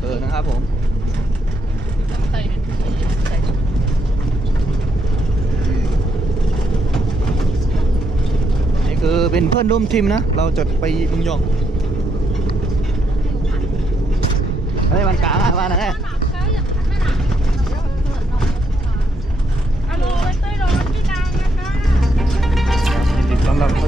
เออนะครับผมใส่เป็นใส่นี่คือเป็นเพื่อนร่วมทีมนะ เราจะไปเมึงยองเฮ้ยมันกลางอะมาไหนอะฮัลโหลไปเต้ยรอที่ดังนะคะยินดีต้อนรับ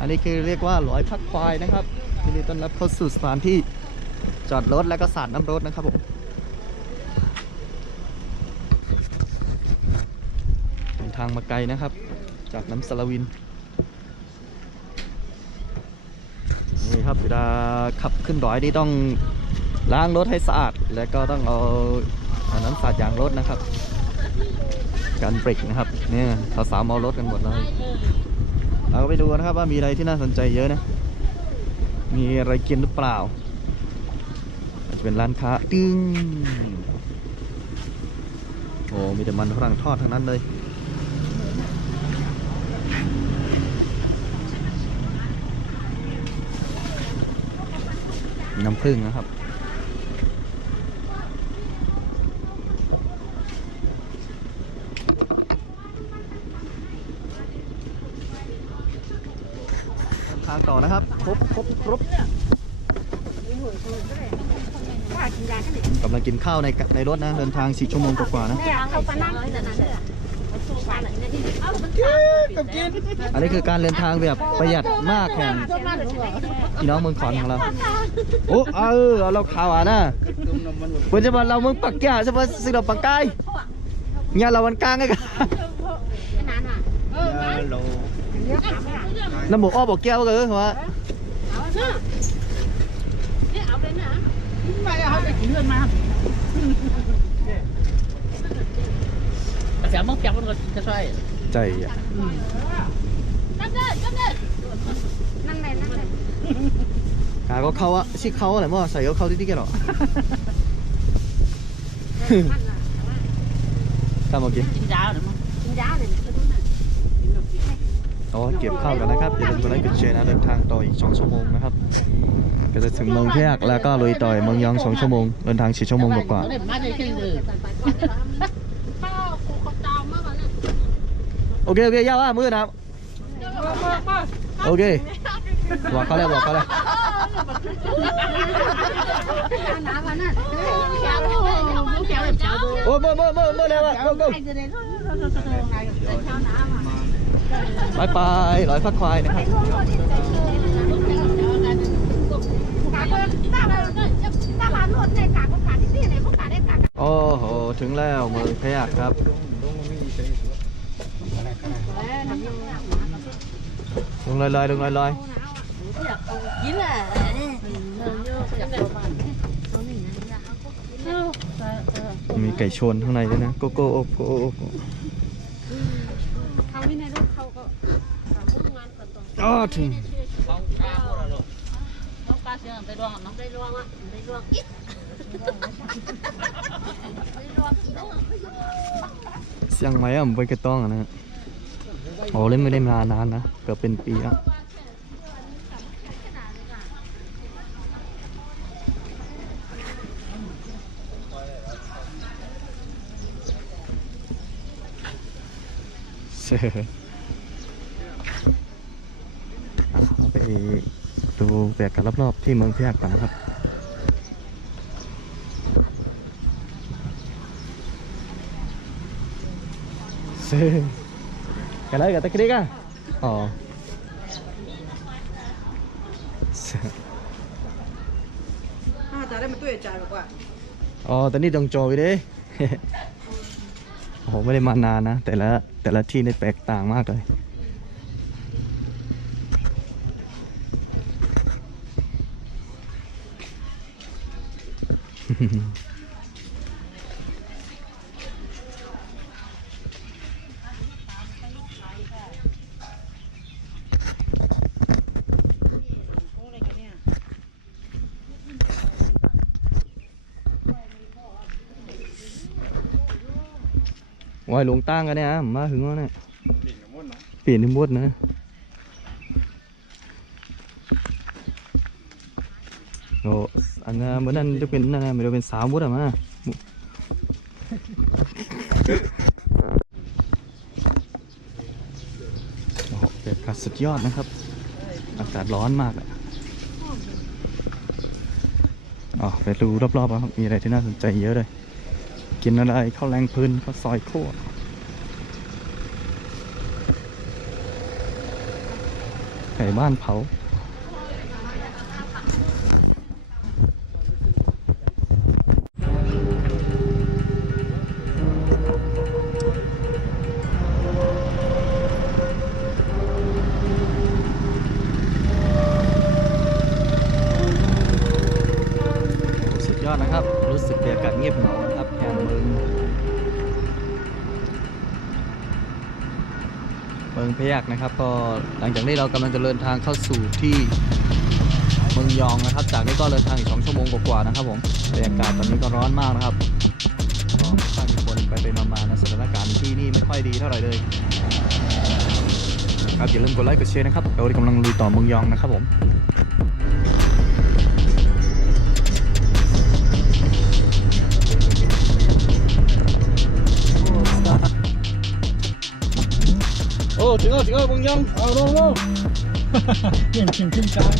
อันนี้คือเรียกว่าหลอยพักควายนะครับยินดีต้อนรับเข้าสู่สถานที่จอดรถและก็สาดน้ำรถนะครับผมเดินทางมาไกลนะครับ จากน้ำสลาวินนี่ครับเวลาขับขึ้นดอยนี่ต้องล้างรถให้สะอาด แล้วก็ต้องเอาเอาน้ำสาดยางรถนะครับ การเบรกนะครับเนี่ยสาวๆเมารถกันหมดเลย เราก็ไปดูนะครับว่ามีอะไรที่น่าสนใจเยอะนะ มีอะไรกินหรือเปล่า อาจจะเป็นร้านค้าตึงโอ้มีแต่มันฝรั่งทอดทั้งนั้นเลย น้ำผึ้งนะครับ ทางต่อนะครับ ครบครบครบ กำลังกินข้าวในในรถนะ เดินทางสี่ชั่วโมงกว่าๆนะเขาปนั่งเลยนะ อันนี้คือการเดินทางแบบประหยัดมากแห่งพี่น้องเมืองขอนของเรา โอ้ เออเอาเราข่าวอะนะเพื่อนจะมาเราเมืองปักแก่ใช่ไหมสิเราปักใกล้เนี่ยเราวันกลางไงกันน้ำหมูอ้อบอกแก้วก็คือว่า เนี่เอาเลยนะแล้วเขาจะกินเงินมาแต่เสียมึงเปียกมันก็จะช่วยใจอะจับเลยจับเลยนั่งเลยนั่งเลยกาก็เข้าอะชิเข้าอะไรมั่วใส่ก็เข้าที่ที่แกหรอมันอะตามมากินกินยาวหรือมั้งกินยาเลย ก็ดูน่ะอ๋อเก็บข้าวกันนะครับอย่าลืมกดไลค์กดแชร์นะเดินทางต่ออีก 2 ชั่วโมงนะครับก็จะถึงเมืองเพียกแล้วก็ลุยต่อยเมืองยอง 2 ชั่วโมงเดินทาง4ชั่วโมงกว่าเล่นมาได้แค่นี้เลยข้าวกูเขาดาวมากกว่านั้นๆโอเคโอเคย่าว่ามือนะครับโอเคบอกเขาเลยบอกเขาเลยน้ำมันน่ะแก้วแก้วแก้วโอ้เมื่อเมื่อเมื่อเมื่อแล้วอะ go go บายบายร้อยพักควายนะครับโอ้โห ถึงแล้วเมืองพะยักครับลงลอยลอยๆลงลอยลอยยิ้มอะๆมีไก่ชนข้างในด้วยนะ โกโก้โอโกโอโก เขาที่ในรถเขาก็มุ่งงาน ก็ถึงเสียงไหมอะไปกระต้องนะฮะโอ้เล่นไม่ได้มานานนะเกือบเป็นปีแล้วเซ่ เอาไปดูแบกกันรอบๆที่เมืองพะยักก่อนนะครับ Sí. ¿Qué la diga? ¿Te criga? Oh. Sí. อ่าจะได้มาตุ้ยจ่ายบอกว่าอ๋อตอนนี้ต้องโจอยดิโอ้โหไม่ได้มานานนะ แต่ละแต่ละที่นี่แตกต่างมากเลย วายหลวงตั้งกันเนี่ยอะมาถึงแล้วเนี่ยเปลี่ยนทั้งหมดนะโอ้อันนั้นเหมือนนั้นจะเป็นนั่นนะไม่ได้เป็นสามวุฒิอะมาโอ้โหเด็ดขาดสุดยอดนะครับ อากาศร้อนมากอะอ๋อไปดูรอบๆครับมีอะไรที่น่าสนใจเยอะเลย กินอะไรข้าวแรงพื้นข้าวซอยคั่วไก่บ้านเผา พยักนะครับก็หลังจากนี้เรากำลังจะเดินทางเข้าสู่ที่เมืองยองนะครับ จากนี้ก็เดินทางอีกสองชั่วโมงกว่าๆนะครับผมบรรยากาศตอนนี้ก็ร้อนมากนะครับก็ไม่ค่อยมีคนไปไปมาๆนะสถานการณ์ที่นี่ไม่ค่อยดีเท่าไหร่เลยครับอย่าลืมกดไลค์กดแชร์นะครับเรากำลังลุยต่อเมืองยองนะครับผม งเปลี่ยนขึ้นขึ้นกลาง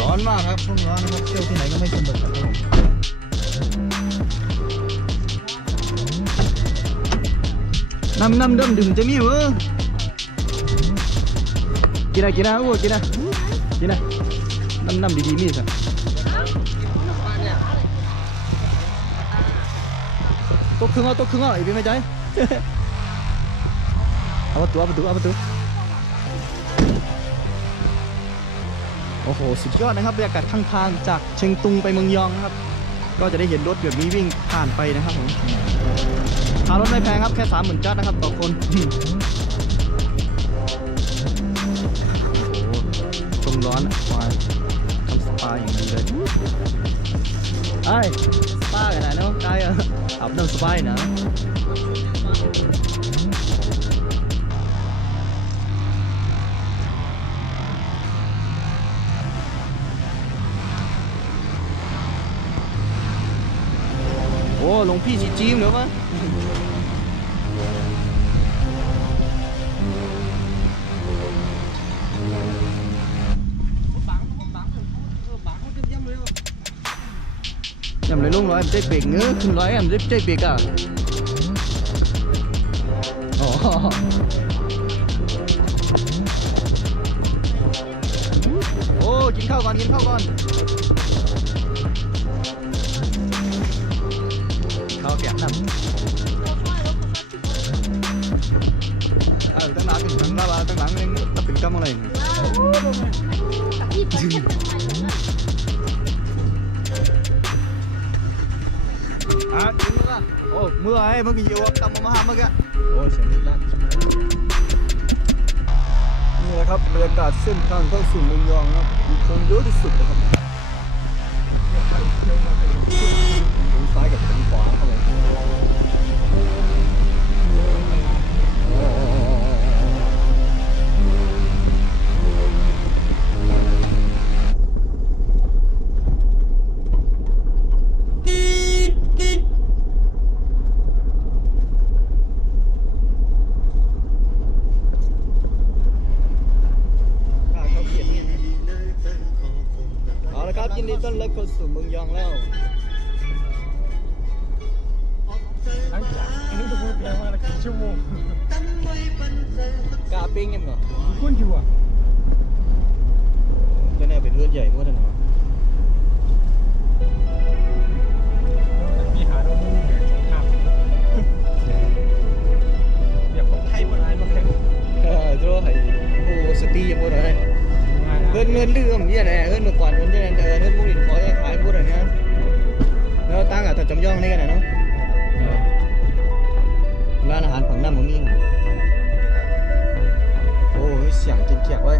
ร้อนมากครับช่วงร้อนนะครับเที่ยวที่ไหนก็ไม่สนุกครับผมน้ำน้ำดำดื่มจะมีเหรอกินอะกินอะไรอ้วกินอะกินอะน้ำน้ำดีๆมีสิตัวครึ่งเอาตัวครึ่งเอาอีกเป็นไม่ใจ เอาประตูเอาประตูเอาประตูโอ้โห สุดยอดนะครับบรรยากาศข้างทางจากเชียงตุงไปเมืองยองนะครับ ก็จะได้เห็นรถแบบนี้วิ่งผ่านไปนะครับผมค่ารถไม่แพงครับ แค่สามหมื่นจัดนะครับ ต่อคนโอ้โหชมร้อนอะมาทำสปาอย่างดีเลยไอ้ยสปากันไหนเนาะกายอะอาบน้ำสบายนะ โอ้หลวงพี่จีจีมเหรอวะ em lấy luôn rồi em chơi biệt nữa không nói em chơi biệt à ồ ô chín khâu con chín khâu เราเสียงดังเออตั้งหลังตั้งหน้าบ้านตั้งหลังนึงตัดถึงกำอะไรเนี่อะถึงแล้วโอ้เมื่อไอ้เมื่อกี้อยู่ตั้งมาห้าเมื่อกี้โอ้เสียงดังนี่แหละครับบรรยากาศเส้นทางเข้าสู่เมืองยองครับคงเยอะที่สุดนะครับ ซ้ายกับทางขวาครับ สู่เมืองยองแล้วอันนี้จะพูดแปลว่าอะไรกี่ชั่วโมงกาปิ้งยังเหรอคุณอยู่อะจะแน่เป็นเลือดใหญ่มากเลยเนาะมีหาโดนมือเนี่ยสงครามเดี๋ยวผมไทยมาไหนมาแข่งเออตัวไอ้โอ้สตียังบ่ได้มาแล้วเงินเงินลืมเนี่ยแหละเงินเมื่อก่อนเงินที่นั่นเออเงินมูลินข จำย่องนี่กันนะเนาะร้านอาหารฝั่งน้ำมันมีนะโอ้ยเสียงจินเขียกไว้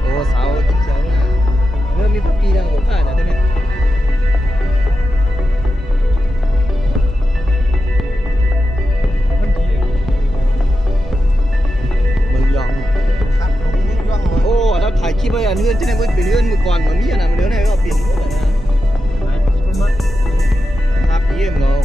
โอ้สาวจินเขียกเนี่ยเริ่มมีพวกปีดังหัวผ้าแต่เดี๋ยวนี้มันดีเมืองยองครับผมย่องเลยโอ้ถ้าถ่ายคลิปไว้อะเงื่อนที่ไหนมันเป็นเงื่อนเมื่อก่อนมันมีอันนั้นมันเดี๋ยวไหนก็เปลี่ยน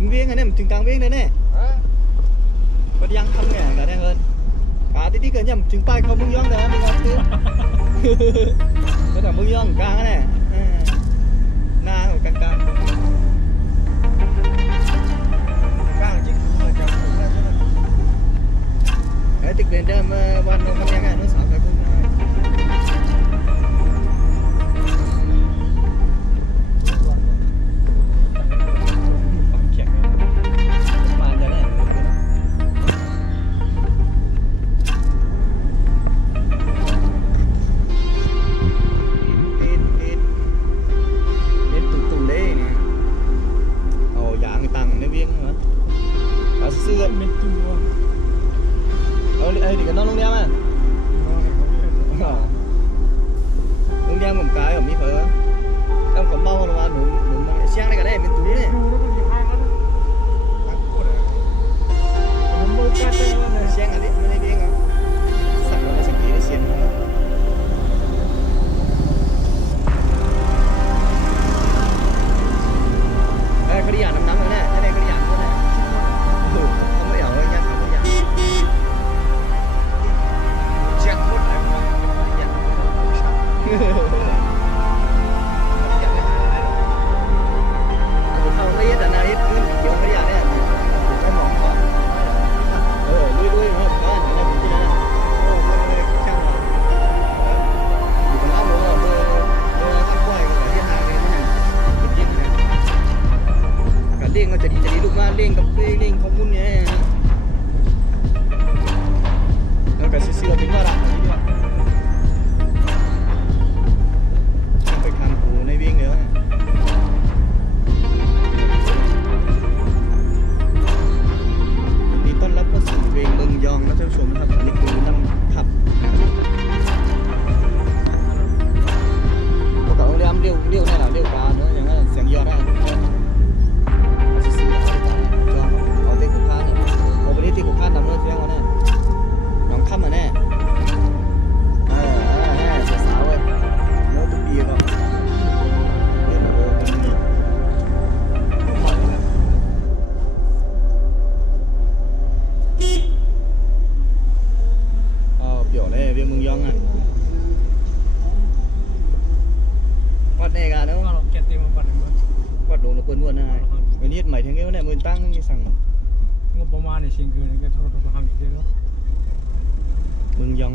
cái này chừng càng bên đấy nè có đi ăn không nè cả đây hơn cả tí tí cần nhầm chừng bay không mưng yong đó mình ăn thứ cái là mưng yong càng cái này À. na rồi càng càng càng chứ đấy tích lên đó mà quan nó không nghe nó sợ cái cũng Bàn เปิ้นวนให้วันนี้หมายถึงไงวะเนี่ยหมื่นตั้งนี่สั่งงบประมาณในชิงคืนก็โทรโทรทำอีกเด้ะมึงยอง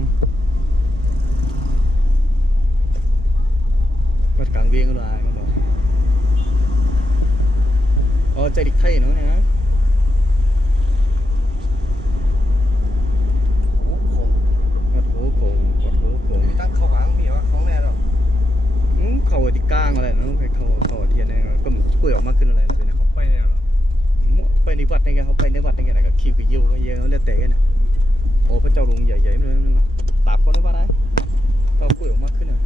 กัดกลางเวียงก็ได้ก็บอกอ๋อใจดิกไทยเนาะเนี่ยหัวโหโอ้โหโอ้โหตั้งเขาหวังมีวะของแม่ เขาที่ก้างอะไรนะไปเขาเขาเทียนอะไรก็มันกล้วยออกมาขึ้นอะไรเลยนะไปเนี่ยหรอไปในวัดนี่ไงเขาไปในวัดนี่ไงนะก็คิวกับยิวก็เยอะเลือดเตะนะโอ้พระเจ้าหลวงใหญ่ๆเลยนะตาบคนได้ปะได้เขากล้วยออกมาขึ้นอะ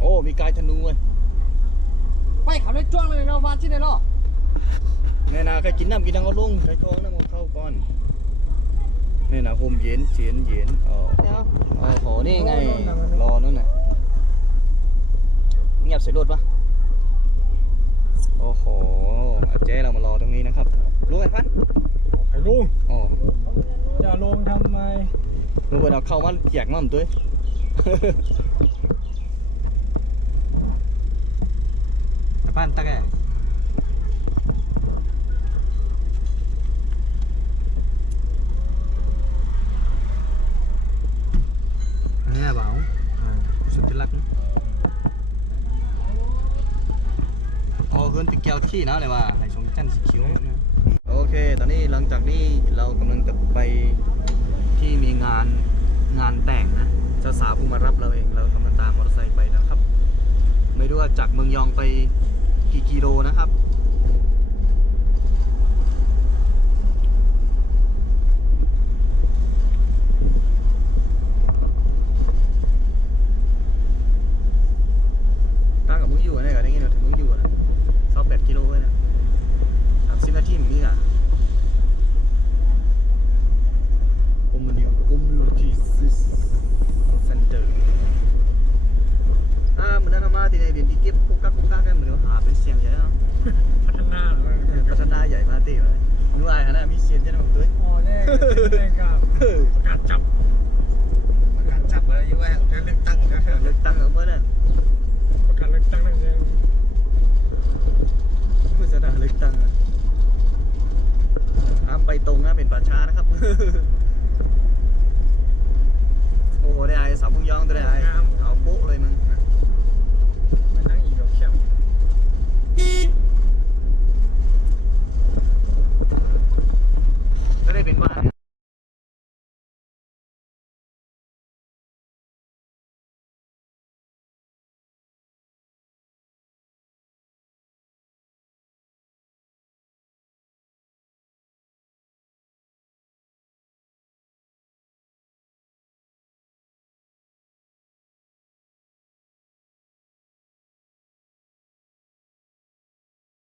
โอ้มีกายธนูเว้ยไปเขาได้จ้วงเลยเนาะวาที่ไหนเนาะแน่นาใครกินน้ำกินน้ำก็ลงใครท้องน้ำก็เข้าก่อน น่นาโฮมเย็นเฉียนเย็นอ๋อเดี๋ยวโอ้โหนี่ไง รอนู่นน่ะเงียบเสียรถปะโอ้โหเอาเจ๊เรามารอตรงนี้นะครับรู้ไหมพันไอ้ลุงอ๋อจะลงทำไมรู้ว่าเอาเข้ามาแจกมั่มตัวพันตะแกอันนี้เปล่าสุดที่รักนะอ๋อเกิ นติเกียวที่นะเลยว่าให้ชมจันทร์สีคิ้วนะโอเค ตอนนี้หลังจากนี้เรากำลังจะไปที่มีงานงานแต่งนะเจ้าสาวผู้มารับเราเองเรากำลังตามมอเตอร์ไซค์ไปนะครับ ไม่รู้ว่าจากเมืองยองไปกี่กิโลนะครับ ช้านะครับ โอ้โหได้ไอ้สาวมึงยองตัวได้ไอ้เอาโป๊ะเลยมึง